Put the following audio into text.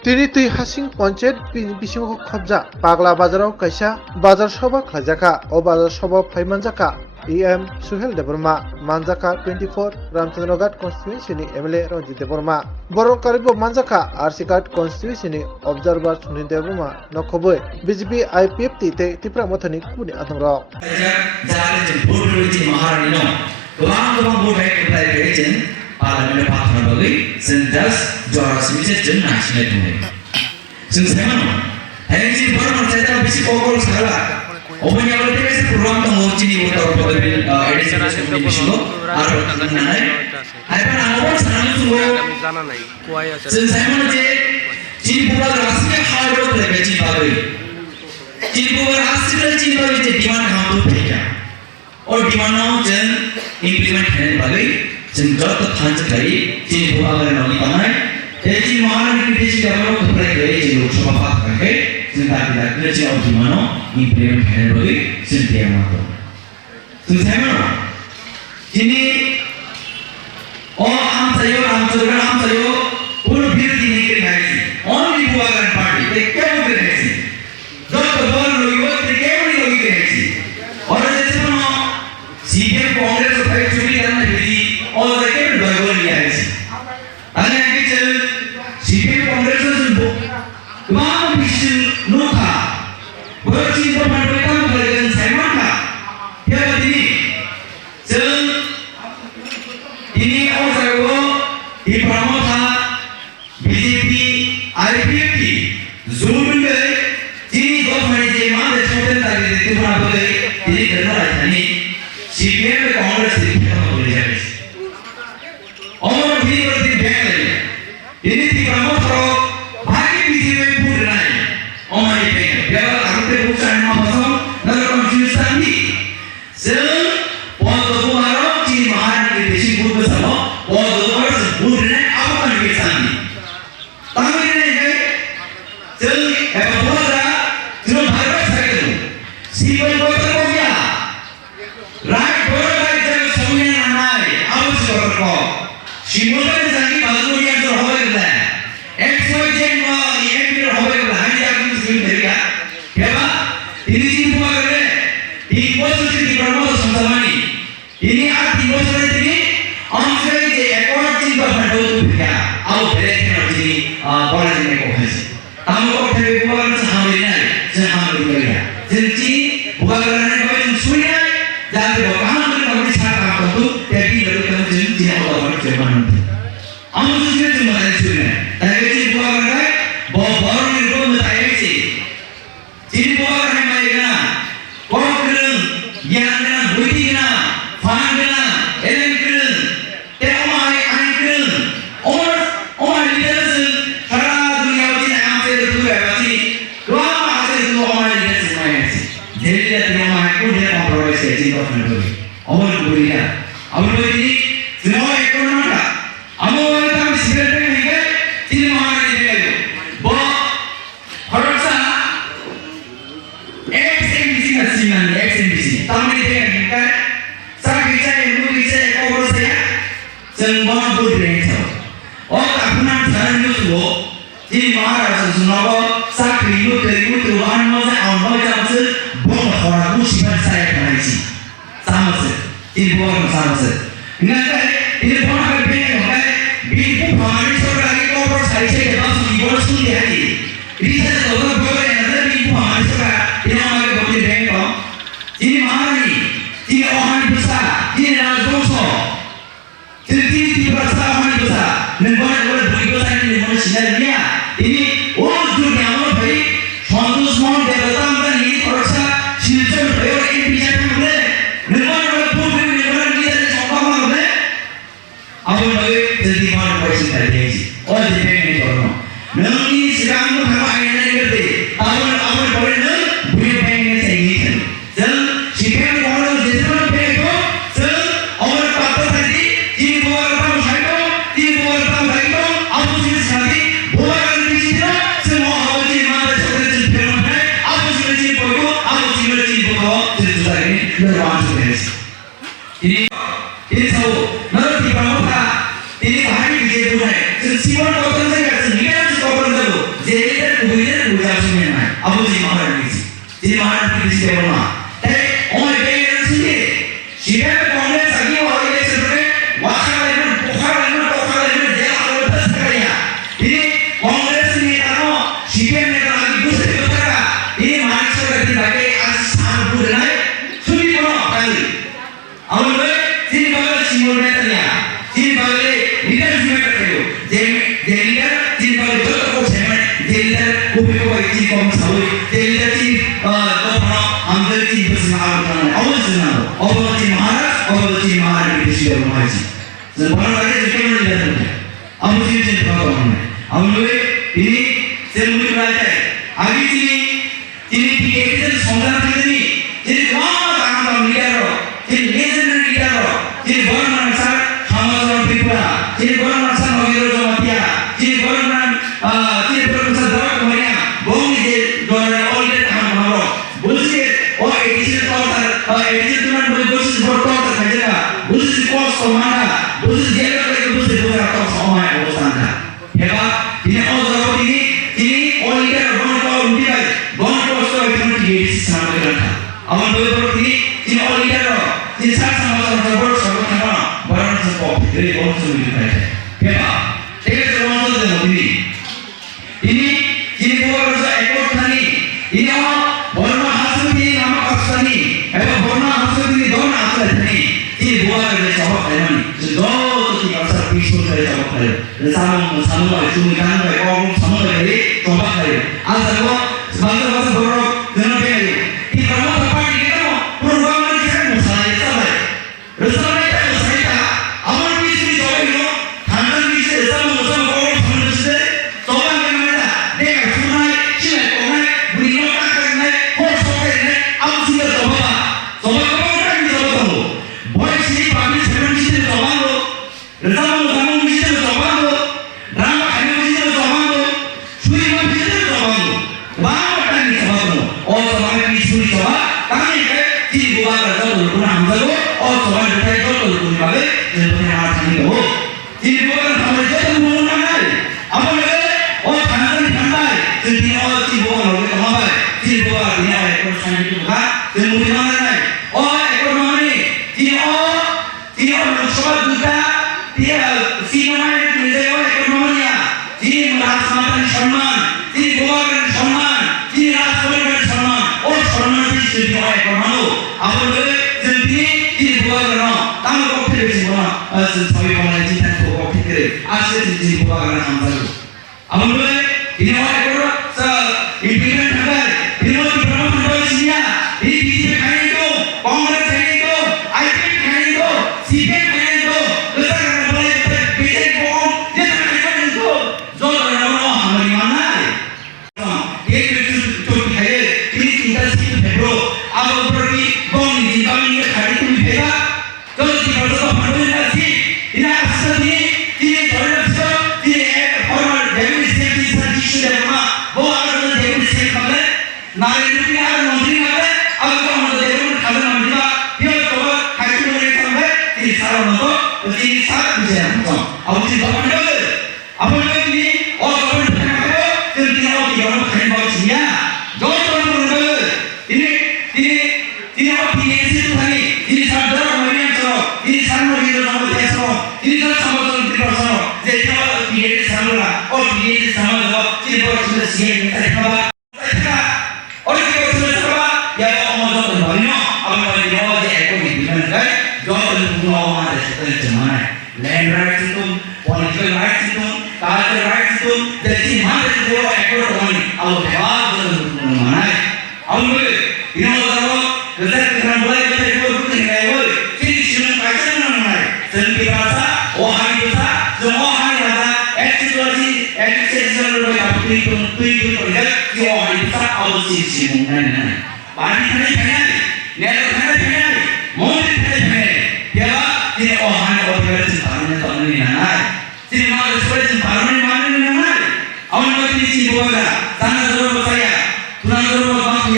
Tini tui hasing ponchet bisingo khobja Pagla Bazarao kaisa bazar soba khlajaka o bazar soba phaimanjaka EM Suhel Deborma Manjaka 24 Ramchandragat constituency ni MLA Ranjit Deborma Borok Karibo Manjaka RC Card constituency ni observer Sunil Deborma nokhobe BJP IPF te Tipra Mothani kuni atangrok Parliament Partner Bagi, Sendas, Joras, Mrs. Jen National Tune. Since Heman, Henry Burman said that Bishop Okol Sala, open your place to run the Mochini or edition of the Bishop, I can almost since Heman Chibuba Rasika hard work like a Chibabi. Chibuba Rasika Chiba is a demand how to take or demand now Jen implement Henry Senjata thanjak lagi, cini buah agar noli panai, cini mana ni desi kamera tu pernah gaya cini loksawa pat pakai, cini tak tidak kena cini orang mana implement hand bagi cini dia mahu. Cini saya mana? Cini am sayo, pun bir di negeri lagi, only buah agar party, tekya mungkin lagi, dokter baru logi, tekya mungkin lagi, orang jadi mana? CPM Congress tu baik curi dan jadi all the game double years. Ane agi chal CPM Congress tu kumam bisu nuka. Berarti tu mereka melakukan sama tak? Ya begini. Chal ini orang saya di Pramotha BJP IPF zoom le ini government je mana छोटे ताकि itu mana boleh ini kerana ini CPM Congress itu boleh jadi. Orang ini berarti bangga. Ini di Pramotha bagi BJP pun lain. Orang ini bangga. Dia agak bukan mahasiswa, nalar konstitusi ni. Sel, pada bulan Cina mahal ini besi pun bersama. Pada bulan sebut lain apa kan kisahni. Tapi ini kan, sel, apa bulan cuma harus saya tu. Siapa buat apa dia? Right, buat apa jangan semuanya nanai. Apa sih orang kau? Shimoda ni lagi baru dia tu hawa kita. XYZ mah ini pun hawa kita. Hanya aku mesti berikan. Kenapa? Ini jiwa kita. Ini bos itu di Pramotha Samsamani. Ini arti bos ini. Amsai je ekor jiwa pada itu berikan. Aku berikan lagi bola ini kau kasih. Kamu kau terima bukan sehamil ni, sehamil berikan. Jadi bukan kerana kau itu suya. Jangan berbohong dengan kau cakap itu. Tapi lalu kamu jadi orang Jerman nanti. Amu sudah cuma ada suya. Tapi jadi bukan kerana baru ni kau mesti sih. Jadi bukan kerana mereka kau keren, yang keren, budi keren, fan keren, eleng keren, teramai anak keren. Orang leader sen, karena dunia ini ambil itu berarti dua masa itu orang leader semua sih. Jadi dia teramai itu dia kompromi sih cinta family. Orang budi ya. Orang budi semua ekonomi tak. Amu orang sebenarnya ni kan cinta mana dia itu. Bah, harusnya XNBC nasi mana XNBC. Tamu dia ni kan. Sakit saya, mulut saya, kau saya. Semua budi itu. Oh, aku nak cari musuh. Ini mahal sesuatu. Sakit itu orang masa orang macam tu. Bom orang musibah saya kena isi. Sama se. Ini bukan sama se. Nanti ini bukan kerja orang. Bipu pahami seorang lagi kau saya cakap masuk di bawah studi lagi. Ini saya tahu bahawa yang ada bipu pahami seorang. Ini orang lagi bagi bengkok. Ini mahal ni. Ini orang besar. Ini orang bangsa. Jadi berasa orang besar. Negara beri besar ini manusia dia. Ini orang dunia orang baik. Santus mohon dia datang dan ini berasa silsilah bayar ini bisa boleh. Negara pun negara kita ni sama boleh. Apa boleh jadi mana boleh terjadi. Oh jadi ini orang. Nanti sedang berapa ayat ini berarti. Apa boleh ni boleh pengen saya ini. Dan siapa orang jadi orang pengen dan orang patut tadi ini bukan orang saya ini bukan orang saya aku sih sekali bukan di sini semua orang di mana seperti firman aku sih di pokok aku sih di pokok jadi saya ini berlawan sebenarnya. Ini tahu nanti Pramotha ini bahari kerja tu ni. Siapa kau tanya saya sendiri kan kau pernah tahu. যে এটা কুবিদের বুঝা শুনে না আবু জি মহারাজ তিনি মহারাজ কৃষ্ণ বর্মা তাই ওই বেরিয়েছে শিবের কংগ্রেস আগে হয়ে গেছে বলে ওয়াখালের পোখালের যে আলোটা ছাড়িয়া তিনি কংগ্রেস নেতানো শিবের নেতা আগে বুঝতে পারা তিনি মানিক সরকার তাকে আজ সারপুর নাই শুনি কোন তাই আমরা তিনি বলে সিঙ্গল নেতা নিয়া তিনি বলে লিডার হিসেবে থাকো যে লিডার তিনি বলে যত করছে মানে যে লিডার খুবই খুবই কি কম সাবই যে লিডার কি তখন আমাদের কি বসে আলোচনা অবশ্যই না অবশ্যই মহারাজ বেশি হয়েছে যে বড় লাগে যে কেমন লিডার আমি যে ভালো মানে আমরা তিনি সেমুলি রাজা আগে তিনি একজন সংগ্রাম তিনি তিনি কোন লিডার তিনি লেজেন্ডারি লিডার তিনি বড় মানুষ সমাজের ত্রিপুরা তিনি বড় মানুষ নগরের জমাতিয়া তিনি বড় মানুষ তিনি বড় মানুষ দরকার হইয়া বঙ্গি যে দরে অলরেডি আমরা বুঝি ও এডিশন করার এডিশন তোমার বুঝি বড় কথা থাকেনা বুঝি কষ্ট মানা বুঝি জেল করে বুঝি দরকার তো সময় অবস্থানটা এবার তিনি অজর তিনি অলরেডি বড় উঠি ভাই বড় কষ্ট এখানে কি সামনে রাখা আমার বড় তিনি অলরেডি তিনি সারা সমাজের বড় সর্বসাধারণ বড় সব এই বড় সুবিধা পায় এবার ঠিক আছে আমাদের মধ্যে তিনি বড় একট থানি তিনি বর্ণ হাসুতি নাম আস্তানি এবং বর্ণ হাসুতি দোন আস্তানি তিনি বড় সব খায়নি যত কি কথা পিছু করে সব খায় সামনে তুমি গান গায় কম সামনে রে সব খায় আর দেখো বাংলা ভাষা বড় জন পেয়ে কি প্রমোদ পার্টি কেন প্রোগ্রাম করে মুসাই সবাই রসমালাই মুসাইটা আমার কিছু সবাই নো ঠান্ডার কিছু রসম মুসম বড় সমস্যা সবাই মানে দেখ শুনাই চিলাই কোনাই বুড়িনো টাকা নাই কোন সবাই নাই আম সুন্দর সবাই সবাই কোন সবাই বয় সেই পাবলি সেভেন সিতে সবাই রসম মুসম মিশে সবাই রামা খানি মিশে সবাই সুই মিশে সবাই বারটা নি সবাই ও সবাই কি সুই সবাই তাই তিনি বুয়া করতে লোকনা আমদালো ও সবাই উঠাই যত লোকনি পাবে যে তুমি আর খানি দেবো তিনি বুয়া করে যত মন নাই আপনি ও ঠান্ডায় তিনি ও তিনি বুয়া লগে কমাবে তিনি বুয়া দিয়া একর সাইড টুকা তিনি মুড়ি মানে নাই ও একর মানে তিনি সবাই দুটা দিয়া সিনেমায় নিজে ও একর মানিয়া তিনি রাজমাতার সম্মান তিনি বুয়ার সম্মান তিনি রাজপরিবারের সম্মান ও সম্মান তিনি হয় একর মানুষ আপনি তিনি বুয়া কেন তার পক্ষে বেশি বলা সবাই বলা চিন্তা পক্ষে করে আসে তিনি বুয়া কেন আমদালো আপনি তিনি হয় একর ইম্পিডেন্ট থাকে তিনি হয় প্রমোট হয়েছিয়া এই বিজেপি খাই তো কংগ্রেস খাই তো আইপি খাই তো সিপিএম খাই তো লোকাল বলে বিজেপি কোন যে খাই তো যত নাও আমাদের মানায় এই তো খাই তিনি ইন্ডাস্ট্রি ফেব্রো আবার প্রতি কোন দিবানি খাই তুমি ভেগা তো কি বলতো ভালো না সি ইনা আসলে তিনি ধরে রাখছো তিনি এক ফরমাল ডেমোক্রেসি সার্ভিস দেবা ও আর ডেমোক্রেসি খাবে নারী দুটি আর মন্ত্রী হবে আর তো আমাদের দেবন খাবে না দিবা কেউ তো খাই তুমি খাবে তিনি সারা মতো তিনি সারা বুঝে না আপনি তখন হবে আপনি তিনি ও তখন খাবে তিনি ও কি গরম খাই বলছিয়া যত বলবে তিনি ও পিএসসি থাকি তিনি সারা মহিলা চলো তিনি সারা মহিলা নাম দেশো তিনি তো সমাজের দিবস যে পিএসসি সামলা ও পিএসসি সামলা তিনি বলছিল সিএম খাবা और के उसमें सभा या अमजोत भरिनो अब मैं यो जे एको डिफेंस है जो तुम हमारे क्षेत्र से माने लैंड राइट्स तुम पॉलिटिकल राइट्स तुम कल्चरल राइट्स तुम जैसी माने जो एको होनी अब बात तुम माने अब इनो करो गलत करना बोले तो एको कुछ नहीं है वो फिर शुरू कैसे ना माने संकी भाषा ओ हाई भाषा जो ओ हाई भाषा एक्चुअली एक्सेशन लो अपनी तुम प्रोजेक्ट जो हाई भाषा अब सी सी मुंगन है बाकी नहीं है नेलो